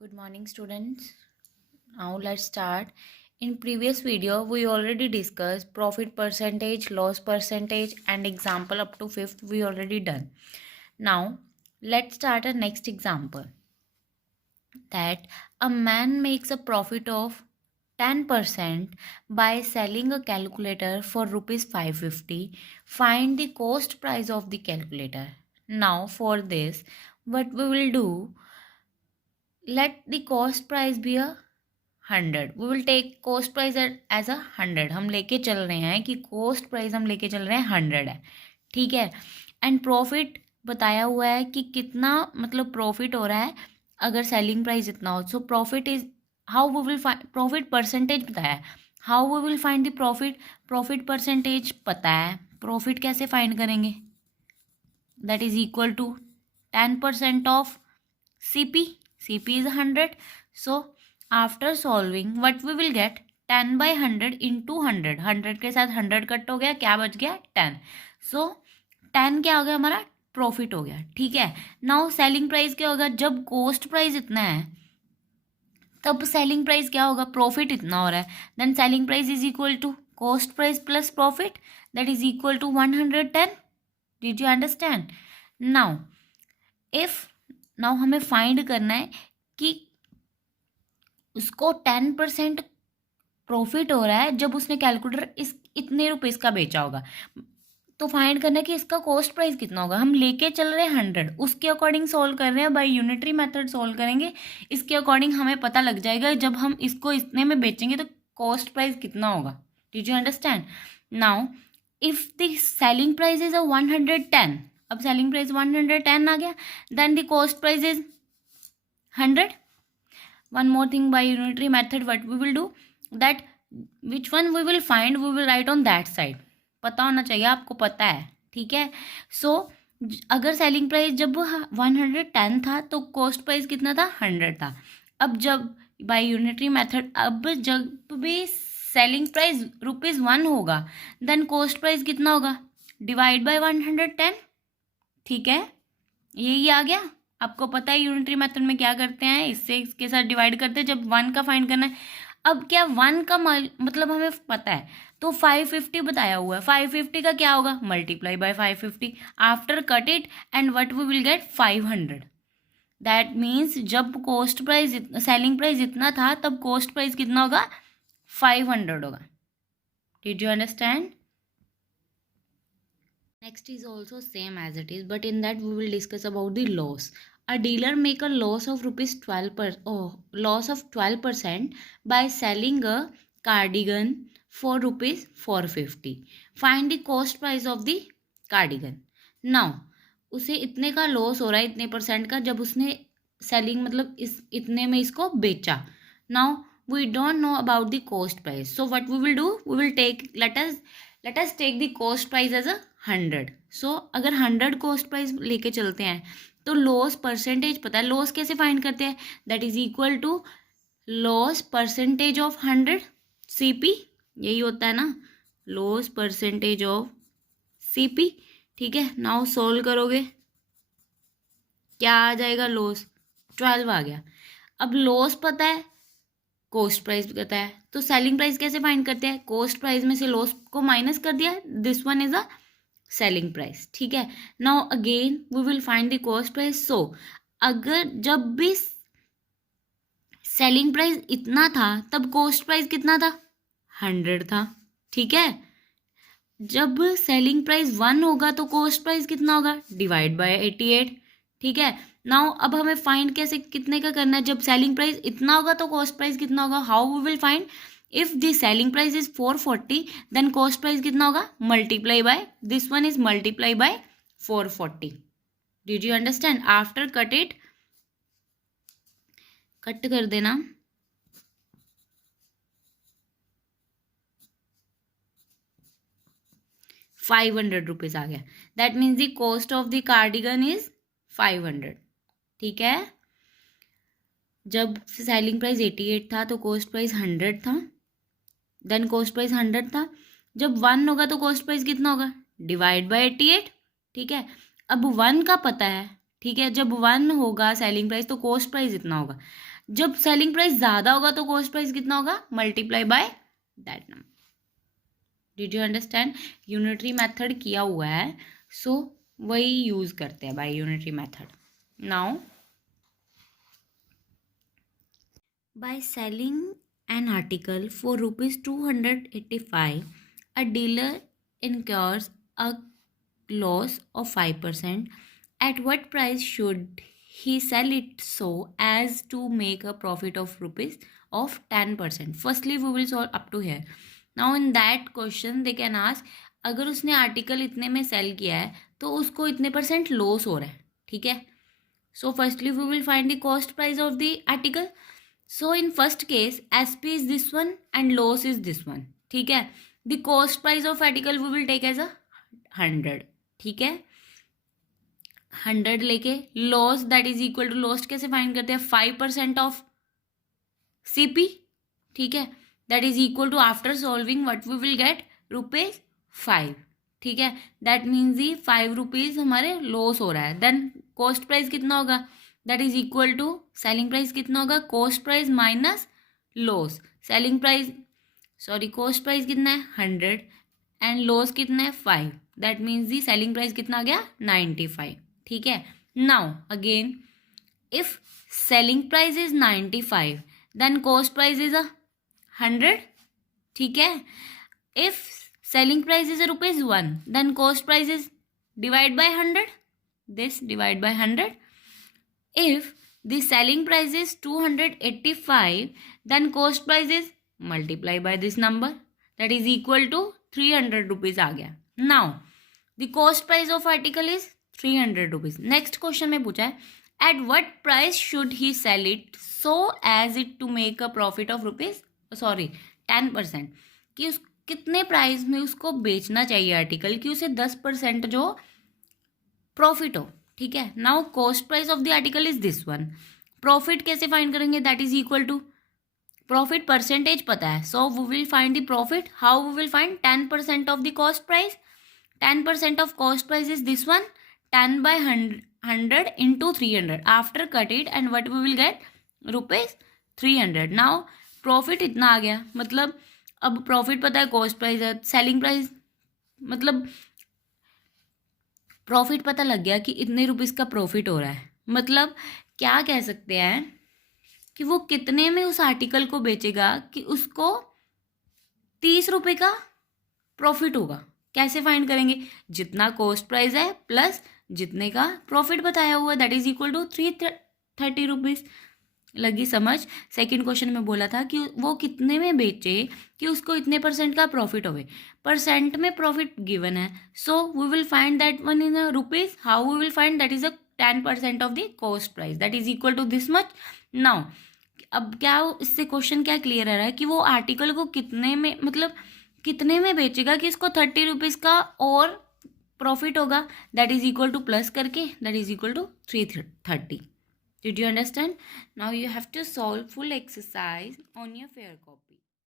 Good morning, students. Now let's start. In previous video, we already discussed profit percentage, loss percentage, and example up to 5th we already done. Now let's start a next example. That a man makes a profit of 10% by selling a calculator for rupees 550. Find the cost price of the calculator. Now for this, what we will do, let the cost price be a 100. We will take cost price as 100. हम लेके चल रहे हैं कि cost price हम लेके चल रहे हैं 100 है, ठीक है. एंड प्रॉफिट बताया हुआ है कि कितना मतलब प्रॉफिट हो रहा है अगर सेलिंग प्राइस इतना हो. So profit is how we will find profit percentage बताया है. How we will find the profit percentage पता है. प्रॉफिट कैसे फाइंड करेंगे? That is equal to 10% of CP. CP is 100. So after solving what we will get, 10 by 100 into 100. 100 के साथ 100 cut हो गया, क्या बच गया? 10. So 10 क्या हो गया हमारा? प्रॉफिट हो गया, ठीक है. नाउ सेलिंग प्राइस क्या होगा? जब कॉस्ट प्राइस इतना है तब सेलिंग प्राइस क्या होगा? प्रॉफिट इतना हो रहा है. Then selling price is equal to cost price plus profit, that is equal to 110. Did you understand? Now if now हमें फाइंड करना है कि उसको 10% प्रॉफिट हो रहा है जब उसने कैलकुलेटर इस इतने रुपीस का बेचा होगा. तो फाइंड करना है कि इसका कॉस्ट प्राइस कितना होगा. हम लेके चल रहे हैं 100, उसके अकॉर्डिंग सॉल्व कर रहे हैं. बाय यूनिटरी मेथड सॉल्व करेंगे, इसके अकॉर्डिंग हमें पता लग जाएगा जब हम इसको इतने में बेचेंगे तो कॉस्ट प्राइस कितना होगा. Did you understand? Now if the selling price is 110, अब सेलिंग प्राइस 110 आ गया, then the cost price is 100. One more thing, by unitary method what we will do, that which one we will find, we will write on that side. पता होना चाहिए, आपको पता है, ठीक है. सो अगर सेलिंग प्राइस जब 110 था तो कॉस्ट प्राइस कितना था? 100 था. अब जब बाय यूनिटरी मेथड, अब जब भी सेलिंग प्राइस ₹1 होगा देन कॉस्ट प्राइस कितना होगा? डिवाइड बाय 110, ठीक है. यही आ गया. आपको पता है यूनिटरी मेथड में क्या करते हैं, इससे इसके साथ डिवाइड करते हैं जब 1 का फाइंड करना है. अब क्या 1 का मतलब हमें पता है, तो 550 बताया हुआ है. 550 का क्या होगा? Multiply by 550. After cut it and what we will get? 500. That means जब कॉस्ट प्राइस सेलिंग प्राइस इतना था तब कॉस्ट प्राइस कितना होगा? 500 होगा. Did you understand? Next is also same as it is, but in that we will discuss about the loss. A dealer make a loss of loss of 12% by selling a cardigan for rupees 450. Find the cost price of the cardigan. Now उसे इतने का loss हो रहा है, इतने percent का, जब उसने सेलिंग मतलब इस इतने में इसको बेचा. Now we don't know about the cost price, so what we will do, we will take, let us take the cost price as a 100. सो अगर 100 कॉस्ट प्राइस लेके चलते हैं तो लॉस परसेंटेज पता है. लॉस कैसे फाइंड करते हैं? That is equal to loss percentage of 100 CP. यही होता है ना, लॉस परसेंटेज ऑफ CP, ठीक है. नाउ सोल्व करोगे क्या आ जाएगा? लॉस 12 आ गया. अब लॉस पता है, कॉस्ट प्राइस पता है, तो सेलिंग प्राइस कैसे फाइंड करते हैं? कॉस्ट प्राइस में से लॉस को माइनस कर दिया, this one is a selling price, ठीक है. Now again we will find the cost price. So अगर जब भी सेलिंग प्राइस इतना था तब कॉस्ट प्राइस कितना था? 100 था, ठीक है. जब सेलिंग प्राइस 1 होगा तो कॉस्ट प्राइस कितना होगा? डिवाइड बाय 88, ठीक है. नाउ अब हमें फाइंड कैसे कितने का करना है? जब सेलिंग प्राइस इतना होगा तो कॉस्ट प्राइस कितना होगा? How we will find? if the selling price is 440 then cost price कितना होगा? multiply by this one is multiply by 440. did you understand? after cut it, cut कर देना. ₹500 आ गया. that means the cost of the cardigan is 500, ठीक है. जब selling price 88 था तो कॉस्ट प्राइस 100 था, देन कॉस्ट प्राइस 100 था. जब 1 होगा तो कॉस्ट प्राइस कितना होगा? डिवाइड बाय 88, ठीक है. अब 1 का पता है, ठीक है. जब 1 होगा सेलिंग प्राइस तो कॉस्ट प्राइस इतना होगा. जब सेलिंग प्राइस ज़्यादा होगा तो कॉस्ट प्राइस कितना होगा, multiply by that number. Did you understand? Unitary method किया हुआ है, सो वही यूज़ करते हैं by unitary method. Now by selling an article for rupees 285, a dealer incurs a loss of 5%. At what price should he sell it so as to make a profit of rupees of 10%? Firstly, we will solve up to here. Now in that question they can ask, अगर उसने article इतने में cell किया है तो उसको इतने % loss हो रहा है, ठीक है। So firstly we will find the cost price of the article. So in first case, SP is this one and loss is this one. ठीक है. The cost price of article we will take as a 100. ठीक है. 100 लेके loss that is equal to loss कैसे find करते हैं, 5% of CP. ठीक है. That is equal to after solving what we will get ₹5. ठीक है. That means the 5 rupees हमारे loss हो रहा है. Then cost price कितना होगा, that is equal to selling price कितना होगा, cost price minus loss. Selling price cost price कितना है 100 एंड लॉस कितना है 5. That means the selling price कितना आ गया 95. ठीक है. Now again if selling price is 95 then cost price is 100. ठीक है. If selling price is ₹1 then cost price is divide by 100. This divide by 100. If the selling price is 285, then cost price is multiply by this number, that is equal to 300 rupees आ गया. Now the cost price of article is 300 rupees. Next question में पूछा है, at what price should he sell it so as it to make a profit of 10%, कि उस कितने price में उसको बेचना चाहिए आर्टिकल कि उसे 10% जो प्रॉफिट हो. ठीक है. Now cost price of the article is this one. Profit कैसे फाइंड करेंगे, that is equal to profit percentage पता है, so we will find the profit. How we will find 10% of the cost price. 10% of cost price is this one, 10 by 100 into 300. After cut it and what we will get ₹300. Now profit इतना आ गया, मतलब अब profit पता है cost price है, selling price मतलब profit पता लग गया कि इतने रुपीस का प्रॉफिट हो रहा है. मतलब क्या कह सकते हैं कि वो कितने में उस आर्टिकल को बेचेगा कि उसको 30 रुपये का प्रॉफिट होगा. कैसे फाइंड करेंगे, जितना कॉस्ट प्राइस है प्लस जितने का प्रॉफिट बताया हुआ, that is equal to 330 rupees. लगी समझ. सेकंड क्वेश्चन में बोला था कि वो कितने में बेचे कि उसको इतने % का प्रॉफिट होवे. परसेंट में प्रॉफिट गिवन है, so we will find that one in rupees. How we will find, that is 10% of the cost price, that is equal to this much. Now अब क्या इससे क्वेश्चन क्या क्लियर आ रहा है कि वो आर्टिकल को कितने में, मतलब कितने में बेचेगा कि इसको 30 रुपीज़ का और प्रॉफिट होगा. That is equal to plus करके that is equal to 330. Did you understand? Now you have to solve full exercise on your fair copy.